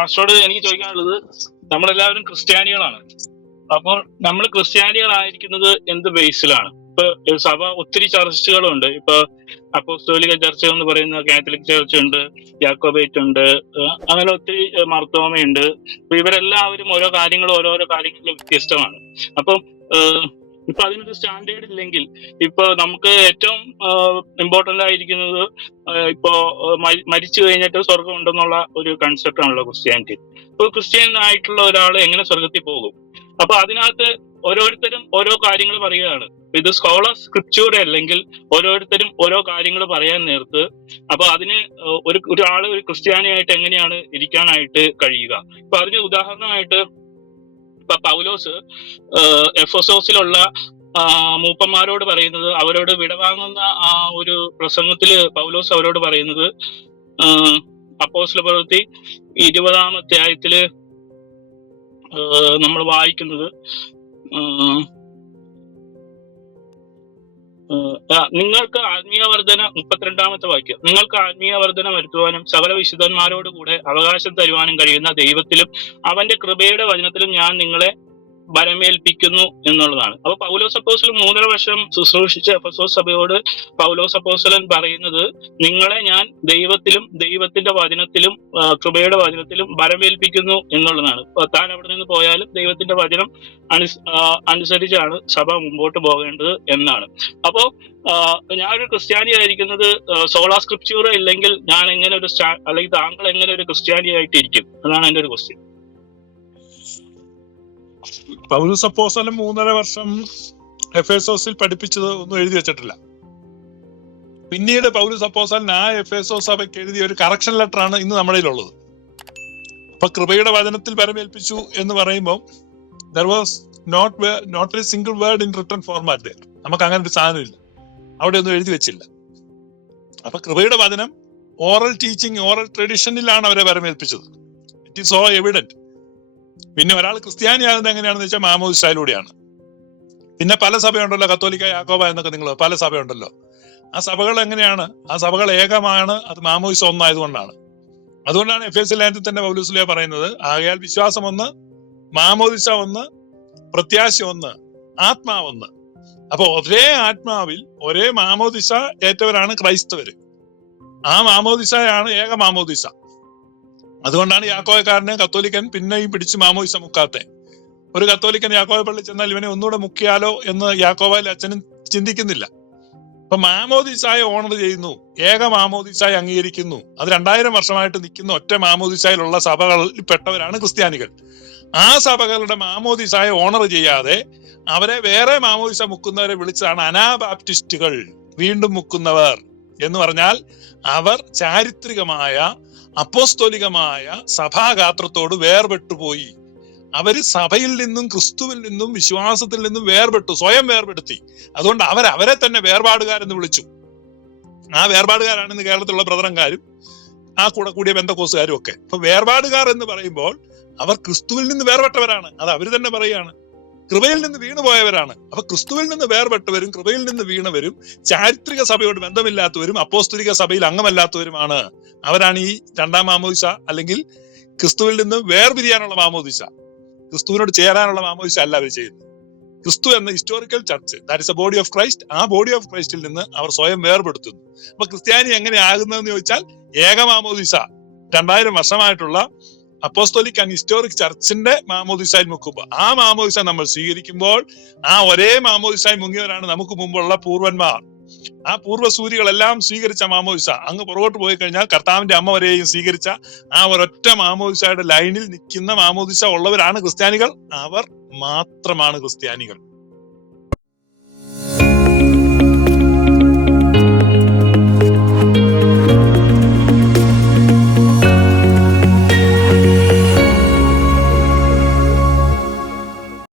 പാസ്റ്ററോട് എനിക്ക് ചോദിക്കാനുള്ളത് നമ്മളെല്ലാവരും ക്രിസ്ത്യാനികളാണ്. അപ്പോൾ നമ്മൾ ക്രിസ്ത്യാനികളായിരിക്കുന്നത് എന്ത് ബേസിലാണ്? ഇപ്പൊ സഭ ഒത്തിരി ചർച്ചുകളുണ്ട്. ഇപ്പൊ അപ്പോസ്തോലിക ചർച്ച എന്ന് പറയുന്ന കാത്തലിക് ചർച്ച ഉണ്ട് യാക്കോബേറ്റ് ഉണ്ട് അങ്ങനെ ഒത്തിരി മർത്തോമയുണ്ട്. ഇവരെല്ലാവരും ഓരോ കാര്യങ്ങളും ഓരോരോ കാര്യങ്ങളും വ്യത്യസ്തമാണ്. അപ്പം ഇപ്പൊ അതിനൊരു സ്റ്റാൻഡേർഡ് ഇല്ലെങ്കിൽ ഇപ്പൊ നമുക്ക് ഏറ്റവും ഇമ്പോർട്ടന്റ് ആയിരിക്കുന്നത് ഇപ്പോ മരിച്ചു കഴിഞ്ഞിട്ട് സ്വർഗം ഉണ്ടെന്നുള്ള ഒരു കൺസെപ്റ്റ് ആണല്ലോ ക്രിസ്ത്യാനിറ്റി ഇപ്പൊ ക്രിസ്ത്യൻ ആയിട്ടുള്ള ഒരാൾ എങ്ങനെ സ്വർഗത്തിൽ പോകും? അപ്പൊ അതിനകത്ത് ഓരോരുത്തരും ഓരോ കാര്യങ്ങൾ പറയുകയാണ്. ഇത് സ്കോളർ സ്ക്രിപ്റ്റൂർ അല്ലെങ്കിൽ ഓരോരുത്തരും ഓരോ കാര്യങ്ങൾ പറയാൻ നേർത്ത് അപ്പൊ അതിന് ഒരു ഒരാൾ ഒരു ക്രിസ്ത്യാനിയായിട്ട് എങ്ങനെയാണ് ഇരിക്കാനായിട്ട് കഴിയുക? ഇപ്പൊ അതിന് ഉദാഹരണമായിട്ട് പൗലോസ് എഫോസോസിലുള്ള മൂപ്പന്മാരോട് പറയുന്നത് അവരോട് വിടവാങ്ങുന്ന ആ ഒരു പ്രസംഗത്തിൽ പൗലോസ് അവരോട് പറയുന്നത് അപ്പോസ്ല പ്രവൃത്തി ഇരുപതാം അധ്യായത്തിൽ നമ്മൾ വായിക്കുന്നത് നിങ്ങൾക്ക് ആത്മീയ വർധന മുപ്പത്തിരണ്ടാമത്തെ വാക്യം. നിങ്ങൾക്ക് ആത്മീയ വർധന വരുത്തുവാനും സകല വിശുദ്ധന്മാരോടുകൂടെ അവകാശം തരുവാനും കഴിയുന്ന ദൈവത്തിലും അവന്റെ കൃപയുടെ വചനത്തിലും ഞാൻ നിങ്ങളെ ബലമേൽപ്പിക്കുന്നു എന്നുള്ളതാണ്. അപ്പൊ പൗലോസ് അപ്പോസ്തലൻ മൂന്നര വർഷം ശുശ്രൂഷിച്ച എഫസോസ് സഭയോട് പൗലോസ് അപ്പോസ്തലൻ പറയുന്നത് നിങ്ങളെ ഞാൻ ദൈവത്തിലും ദൈവത്തിന്റെ വചനത്തിലും കൃപയുടെ വചനത്തിലും വരമേൽപ്പിക്കുന്നു എന്നുള്ളതാണ്. താൻ അവിടെ നിന്ന് പോയാലും ദൈവത്തിന്റെ വചനം അനുസ് അനുസരിച്ചാണ് സഭ മുമ്പോട്ട് പോകേണ്ടത് എന്നാണ്. അപ്പോ ഞാനൊരു ക്രിസ്ത്യാനി ആയിരിക്കുന്നത് സോളാ സ്ക്രിപ്റ്റ്യൂർ ഇല്ലെങ്കിൽ ഞാൻ എങ്ങനെ ഒരു അല്ലെങ്കിൽ താങ്കൾ എങ്ങനെ ഒരു ക്രിസ്ത്യാനി ആയിട്ടിരിക്കും അതാണ് എന്റെ ഒരു ക്വസ്റ്റ്യൻ പൗലൂസ് അപ്പോസ്തലൻ മൂന്നര വർഷം എഫ് എസോസിൽ പഠിപ്പിച്ചത് ഒന്നും എഴുതി വെച്ചിട്ടില്ല. പിന്നീട് പൗലൂസ് അപ്പോസ്തലൻ ആ എഫ് എസോ സഭയ്ക്ക് എഴുതിയ ഒരു കറക്ഷൻ ലെറ്റർ ആണ് ഇന്ന് നമ്മുടെ ഉള്ളത് അപ്പൊ കൃപയുടെ വചനത്തിൽ പരമേൽപ്പിച്ചു എന്ന് പറയുമ്പോൾ there was not not a single word in return format നമുക്ക് അങ്ങനെ ഒരു സാധനമില്ല അവിടെ ഒന്നും എഴുതി വെച്ചില്ല. അപ്പൊ കൃപയുടെ വചനം ഓറൽ ടീച്ചിങ് ഓറൽ ട്രഡീഷനിലാണ് അവരെ പരമേൽപ്പിച്ചത്. ഇറ്റ് ഈസ് സോ എവിഡന്റ് പിന്നെ ഒരാൾ ക്രിസ്ത്യാനിയാകുന്നത് എങ്ങനെയാണെന്ന് വെച്ചാൽ മാമോദിസായിലൂടെയാണ് പിന്നെ പല സഭയുണ്ടല്ലോ കത്തോലിക്ക യാക്കോബ എന്നൊക്കെ നിങ്ങൾ പല സഭയുണ്ടല്ലോ. ആ സഭകൾ എങ്ങനെയാണ്? ആ സഭകൾ ഏകമാണ് അത് മാമോദിസ ഒന്നായതുകൊണ്ടാണ്. അതുകൊണ്ടാണ് എഫ് എസ് ലാൻഡിൽ തന്നെ പൗലൂസ്ലിയ പറയുന്നത് ആകയാൽ വിശ്വാസം ഒന്ന് മാമോദിസ ഒന്ന് പ്രത്യാശ ഒന്ന് ആത്മാവൊന്ന് അപ്പൊ ഒരേ ആത്മാവിൽ ഒരേ മാമോദിസ ഏറ്റവരാണ് ക്രൈസ്തവര്. ആ മാമോദിസയാണ് ഏക മാമോദിസ അതുകൊണ്ടാണ് യാക്കോയക്കാരനെ കത്തോലിക്കൻ പിന്നെയും പിടിച്ച് മാമോയിസ മുക്കാത്തെ. ഒരു കത്തോലിക്കൻ യാക്കോയ പള്ളി ചെന്നാൽ ഇവനെ ഒന്നുകൂടെ മുക്കിയാലോ എന്ന് യാക്കോബയിലെ അച്ഛനും ചിന്തിക്കുന്നില്ല. അപ്പൊ മാമോദിസായ ഓണർ ചെയ്യുന്നു. ഏക മാമോദിസായ അംഗീകരിക്കുന്നു. അത് രണ്ടായിരം വർഷമായിട്ട് നിൽക്കുന്ന ഒറ്റ മാമോദിസായിലുള്ള സഭകളിൽ പെട്ടവരാണ് ക്രിസ്ത്യാനികൾ. ആ സഭകളുടെ മാമോദിസായ ഓണർ ചെയ്യാതെ അവരെ വേറെ മാമോദിസ മുക്കുന്നവരെ വിളിച്ചതാണ് അനാബാപ്റ്റിസ്റ്റുകൾ വീണ്ടും മുക്കുന്നവർ എന്ന് പറഞ്ഞാൽ അവർ ചാരിത്രികമായ അപ്പോസ്തോലികമായ സഭാഗാത്രത്തോട് വേർപെട്ടുപോയി അവർ സഭയിൽ നിന്നും ക്രിസ്തുവിൽ നിന്നും വിശ്വാസത്തിൽ നിന്നും വേർപെട്ടു സ്വയം വേർപെടുത്തി. അതുകൊണ്ട് അവർ അവരെ തന്നെ വേർപാടുകാരെന്ന് വിളിച്ചു. ആ വേർപാടുകാരാണ് ഇന്ന് കേരളത്തിലുള്ള ബ്രദറങ്കാരും ആ കൂടെ കൂടിയ ബന്ധക്കോസുകാരും ഒക്കെ. അപ്പൊ വേർപാടുകാർ എന്ന് പറയുമ്പോൾ അവർ ക്രിസ്തുവിൽ നിന്ന് വേർപെട്ടവരാണ്. അത് അവർ തന്നെ പറയാണ് കൃപയിൽ നിന്ന് വീണുപോയവരാണ്. അപ്പൊ ക്രിസ്തുവിൽ നിന്ന് വേർപെട്ടവരും കൃപയിൽ നിന്ന് വീണവരും ചാരിത്രിക സഭയോട് ബന്ധമില്ലാത്തവരും അപ്പോസ്തുലിക സഭയിൽ അംഗമല്ലാത്തവരുമാണ്. അവരാണ് ഈ രണ്ടാം മാമോദിശ അല്ലെങ്കിൽ ക്രിസ്തുവിൽ നിന്ന് വേർപിരിയാനുള്ള മാമോദിശ ക്രിസ്തുവിനോട് ചേരാനുള്ള മാമോദിശ അല്ല അവർ ചെയ്യുന്നത്. ക്രിസ്തു എന്ന historical church that is a body of Christ ആ ബോഡി ഓഫ് ക്രൈസ്റ്റിൽ നിന്ന് അവർ സ്വയം വേർപെടുത്തുന്നു. അപ്പൊ ക്രിസ്ത്യാനി എങ്ങനെ ആകുന്നതെന്ന് ചോദിച്ചാൽ ഏകമാമോദിശ രണ്ടായിരം വർഷമായിട്ടുള്ള അപ്പോസ്തോലിക് ഹിസ്റ്റോറിക് ചർച്ചിന്റെ മാമോദിസായി മുക്കുമ്പോൾ ആ മാമോദിസ നമ്മൾ സ്വീകരിക്കുമ്പോൾ ആ ഒരേ മാമോദിസായി മുങ്ങിയവരാണ് നമുക്ക് മുമ്പുള്ള പൂർവന്മാർ. ആ പൂർവസൂരികളെല്ലാം സ്വീകരിച്ച മാമോദിസ. അങ്ങ് പുറകോട്ട് പോയി കഴിഞ്ഞാൽ കർത്താവിന്റെ അമ്മ വരെയും സ്വീകരിച്ച ആ ഒരൊറ്റ മാമോദിസയുടെ ലൈനിൽ നിൽക്കുന്ന മാമോദിസ ഉള്ളവരാണ് ക്രിസ്ത്യാനികൾ. അവർ മാത്രമാണ് ക്രിസ്ത്യാനികൾ.